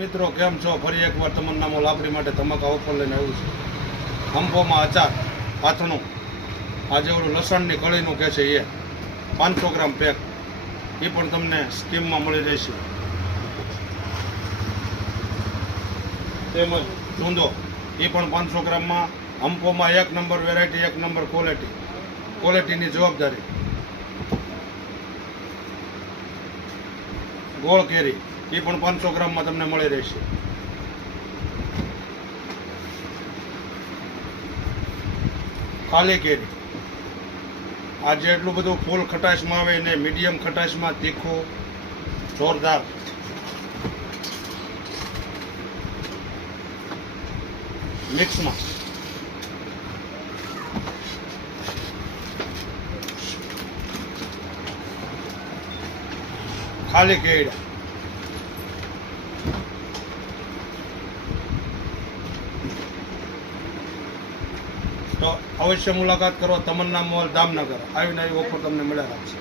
મિત્રો કેમ છો? ફરી એકવાર તમન્નામાં લાકડી માટે ધમાકા ઓફર લઈને આવ્યું છે. હંપોમાં અચાર હાથનું આજે ઓલું લસણની કળીનું કહે છે એ 500 ગ્રામ પેક એ પણ તમને સ્કીમમાં મળી રહેશે. તેમજ ચૂંદો એ પણ 500 ગ્રામમાં. હંપોમાં 1 નંબર વેરાયટી, 1 નંબર ક્વોલિટીની જવાબદારી. ગોળ કેરી એ પણ 500 ગ્રામમાં તમને મળી રહેશે. ખાલી કેરી આજે એટલું બધું ફૂલ ખટાશમાં આવે ને મીડિયમ ખટાશમાં તીખું જોરદાર. મિક્સમાં ખાલી કેળા. તો અવશ્ય મુલાકાત કરો તમન્ના મોલ દામનગર. આવીને આવી ઓફર તમને મળ્યા રાખશે.